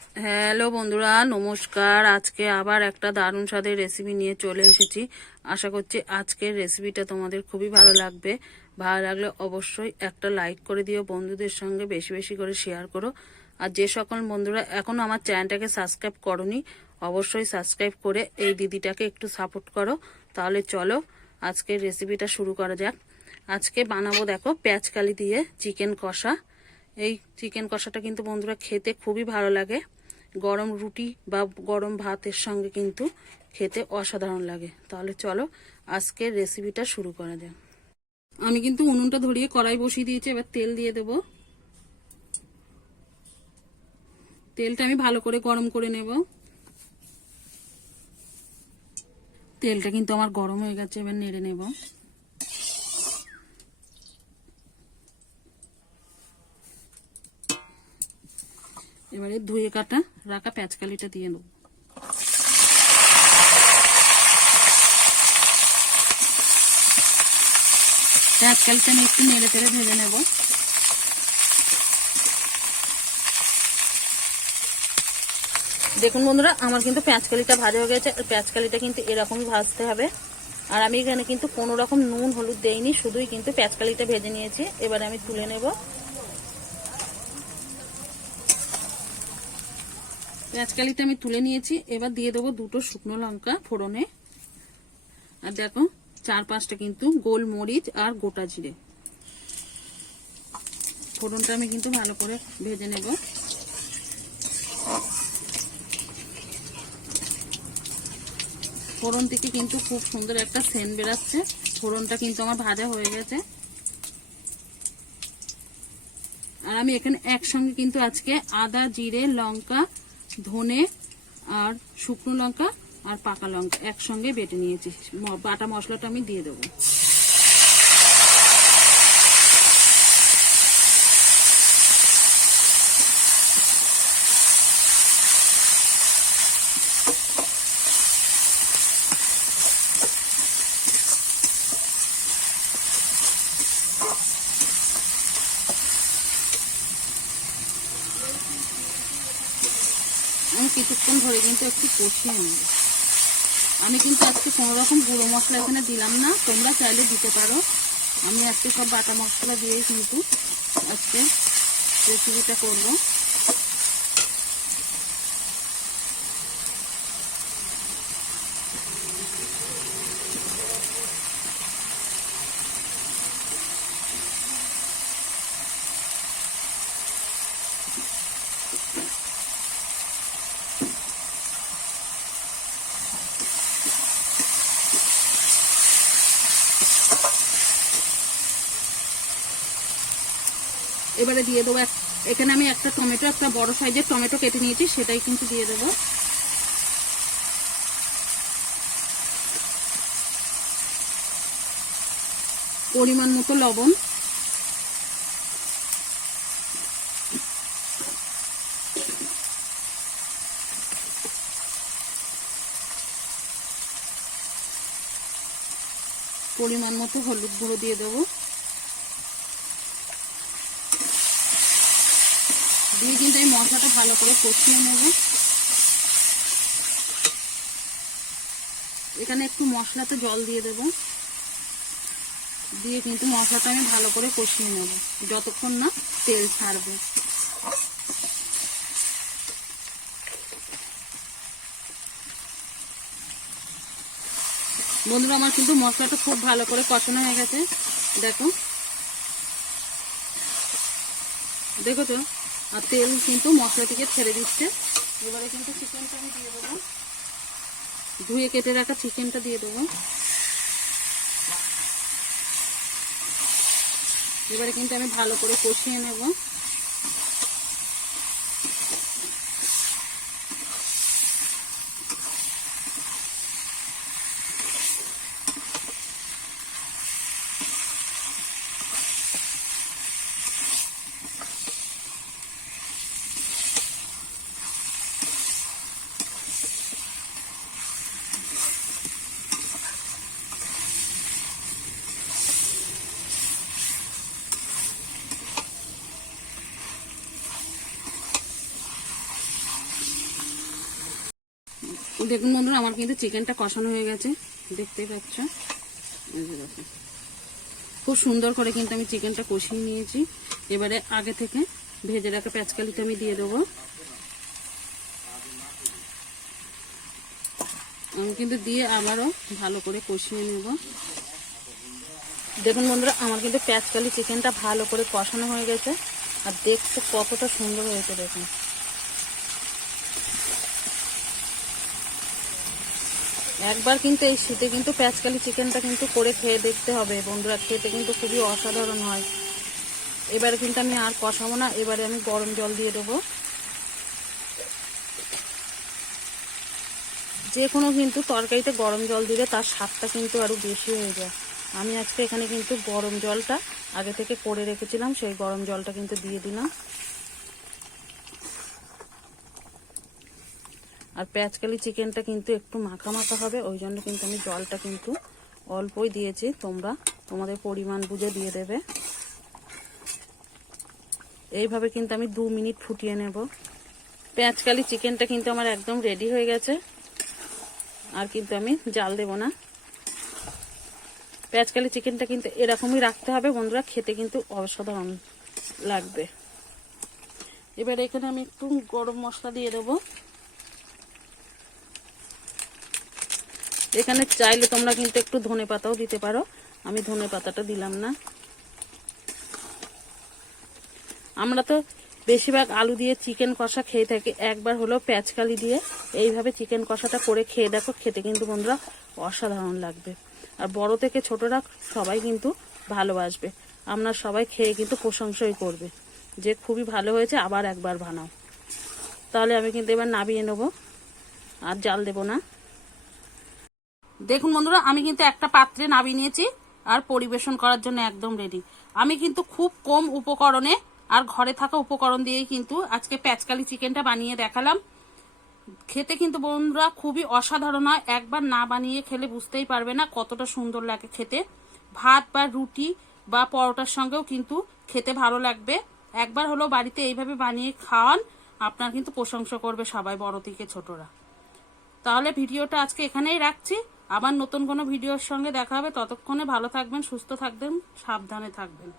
Hello বন্ধুরা, নমস্কার। আজকে আবার একটা দারুণ স্বাদের রেসিপি নিয়ে চলে এসেছি। আশা করছি আজকের রেসিপিটা তোমাদের খুবই ভালো লাগবে। ভালো লাগলে অবশ্যই একটা লাইক করে দিও, বন্ধুদের সঙ্গে বেশি বেশি করে শেয়ার করো। আর যে সকল বন্ধুরা এখনও আমার চ্যানেলটাকে সাবস্ক্রাইব করনি, অবশ্যই সাবস্ক্রাইব করে এই দিদিটাকে একটু সাপোর্ট করো। তাহলে চলো আজকের রেসিপিটা শুরু করা যাক। আজকে বানাবো দেখো পেঁয়াজকালি দিয়ে চিকেন কষা। এই চিকেন কষাটা কিন্তু বন্ধুরা খেতে খুবই ভালো লাগে। গরম রুটি বা গরম ভাতের সঙ্গে কিন্তু খেতে অসাধারণ লাগে। তাহলে চলো আজকের রেসিপিটা শুরু করা যাক। আমি কিন্তু উনুনটা ধরিয়ে কড়াই বসিয়ে দিয়েছি, এবার তেল দিয়ে দেব। তেলটা আমি ভালো করে গরম করে নেব। তেলটা কিন্তু আমার গরম হয়ে গেছে, এবার নেড়ে নেব। এবারে ধুয়ে কাটা, রাখা পেঁচকালিটা দিয়ে নেব পেঁচকালিটা আমি একটু নেড়ে তেড়ে ভেজে নেব। দেখুন বন্ধুরা, আমার কিন্তু পেঁচকালিটা ভাজা হয়ে গেছে, আর পেঁচকালিটা কিন্তু এরকমই ভাজতে হবে। আর আমি এখানে কিন্তু কোনো রকম নুন, হলুদ দেইনি, শুধুই কিন্তু পেঁচকালিটা ভেজে নিয়েছি। এবারে আমি তুলে নেব। পেঁয়াজকালিটা আমি তুলে নিয়েছি। এবার দিয়ে দেবো দুটো শুকনো লঙ্কা ফোড়নে। আর দেখো, চার পাঁচটা কিন্তু গোলমরিচ আর গোটা জিরে। ফোড়নটা আমি কিন্তু ভালো করে ভেজে নেব। ফোড়ন থেকে কিন্তু খুব সুন্দর একটা সেন্ট বেরাচ্ছে। ফোড়নটা কিন্তু আমার ভাজা হয়ে গেছে। আর আমি এখানে একসঙ্গে কিন্তু আজকে আদা, জিরে, লঙ্কা ধনে আর শুকনো লঙ্কা আর পাকা লঙ্কা একসঙ্গে বেটে নিয়েছি। বাটা মশলাটা আমি দিয়ে দেবো। কিছুক্ষণ ধরে কিন্তু একটু কষিয়ে নেব আমি কিন্তু আজকে কোনো রকম গুঁড়ো মশলা এখানে দিলাম না। তোমরা চাইলে দিতে পারো। আমি আজকে সব বাটা মশলা দিয়ে কিন্তু আজকে রেসিপিটা করব। এবারে দিয়ে দেবো এখানে আমি একটা টমেটো, একটা বড় সাইজের টমেটো কেটে নিয়েছি, সেটাই কিন্তু দিয়ে দেবো। পরিমাণ মতো লবণ। পরিমাণ মতো হলুদ গুঁড়ো দিয়ে দেবো। দিয়ে কিন্তু এই মশলাটা ভালো করে কষিয়ে নেব। এখানে একটু মশলাতে জল দিয়ে দেব। দিয়ে কিন্তু মশলাটা আমি ভালো করে কষিয়ে নেব, যতক্ষণ না তেল ছাড়বে। বন্ধুরা, আমার কিন্তু মশলাটা খুব ভালো করে কষানো হয়ে গেছে। দেখো। দেখো তো আর তেল কিন্তু মশলাটিকে ছেড়ে দিচ্ছে। এবারে কিন্তু চিকেনটা আমি দিয়ে দেবো। ধুয়ে কেটে রাখা চিকেনটা দিয়ে দেবো। এবারে কিন্তু আমি ভালো করে কষিয়ে নেব। দেখুন বন্ধুরা, আমার কিন্তু চিকেনটা কষানো হয়ে গেছে। দেখতেই পাচ্ছ। খুব সুন্দর করে কিন্তু আমি চিকেনটা কষিয়ে নিয়েছি। এবারে আগে থেকে ভেজে রাখা পেঁচকালিটা আমি দিয়ে দেবো। আমি কিন্তু দিয়ে আবারও ভালো করে কষিয়ে নেব। দেখুন বন্ধুরা, আমার কিন্তু পেঁচকালি চিকেনটা ভালো করে কষানো হয়ে গেছে। আর দেখতে কতটা সুন্দর হয়েছে দেখুন। একবার কিন্তু এই শীতে কিন্তু পেঁচকালি চিকেনটা কিন্তু করে খেয়ে দেখতে হবে। বন্ধুরা, খেতে কিন্তু খুবই অসাধারণ হয়। এবারে কিন্তু আমি আর কষাবো না, এবারে আমি গরম জল দিয়ে দেবো। যে কোনো কিন্তু তরকারিতে গরম জল দিলে তার স্বাদটা কিন্তু আরও বেশি হয়ে যায়। আমি আজকে এখানে কিন্তু গরম জলটা আগে থেকে করে রেখেছিলাম, সেই গরম জলটা কিন্তু দিয়ে দিলাম। আর পেঁয়াজকালি চিকেনটা কিন্তু একটু মাখা মাখা হবে, ওই জন্য কিন্তু আমি জলটা কিন্তু অল্পই দিয়েছি। তোমরা তোমাদের পরিমাণ বুঝে দিয়ে দেবে। এইভাবে কিন্তু আমি দু মিনিট ফুটিয়ে নেব। পেঁয়াজকালি চিকেনটা কিন্তু আমার একদম রেডি হয়ে গেছে। আর কিন্তু আমি জাল দেব না। পেঁয়াজকালি চিকেনটা কিন্তু এরকমই রাখতে হবে বন্ধুরা, খেতে কিন্তু অসাধারণ লাগবে। এবার এখানে আমি একটু গরম মশলা দিয়ে দেবো। এখানে চাইলে তোমরা কিন্তু একটু ধনে পাতাও দিতে পারো। আমি ধনে পাতাটা দিলাম না। আমরা তো বেশিরভাগ আলু দিয়ে চিকেন কষা খেয়ে থাকি। একবার হলো পেঁচকালি দিয়ে এইভাবে চিকেন কষাটা করে খেয়ে দেখো, খেতে কিন্তু বন্ধুরা অসাধারণ লাগবে। আর বড় থেকে ছোটরা সবাই কিন্তু ভালোবাসবে। আমরা সবাই খেয়ে কিন্তু প্রশংসাই করবে। যে খুবই ভালো হয়েছে, আবার একবার বানাও। তাহলে আমি কিন্তু এবার নাবিয়ে নেব। আর জাল দেবো না। দেখুন বন্ধুরা, আমি কিন্তু একটা পাত্রে নাবিয়ে নিয়েছি আর পরিবেশন করার জন্য একদম রেডি আমি কিন্তু খুব কম উপকরণে আর ঘরে থাকা উপকরণ দিয়েই কিন্তু আজকে প্যাচকালি চিকেনটা বানিয়ে দেখালাম। খেতে কিন্তু বন্ধুরা খুবই অসাধারণ হয়। একবার না বানিয়ে খেলে বুঝতেই পারবে না কতটা সুন্দর লাগে খেতে। ভাত বা রুটি বা পরোটার সঙ্গেও কিন্তু খেতে ভালো লাগবে। একবার হলো বাড়িতে এইভাবে বানিয়ে খাওয়ান, আপনার কিন্তু প্রশংসা করবে সবাই, বড় থেকে ছোটরা। তাহলে ভিডিওটা আজকে এখানেই রাখছি। আবার নতুন কোনো ভিডিওর সঙ্গে দেখা হবে। ততক্ষণে ভালো থাকবেন সুস্থ থাকবেন সাবধানে থাকবেন।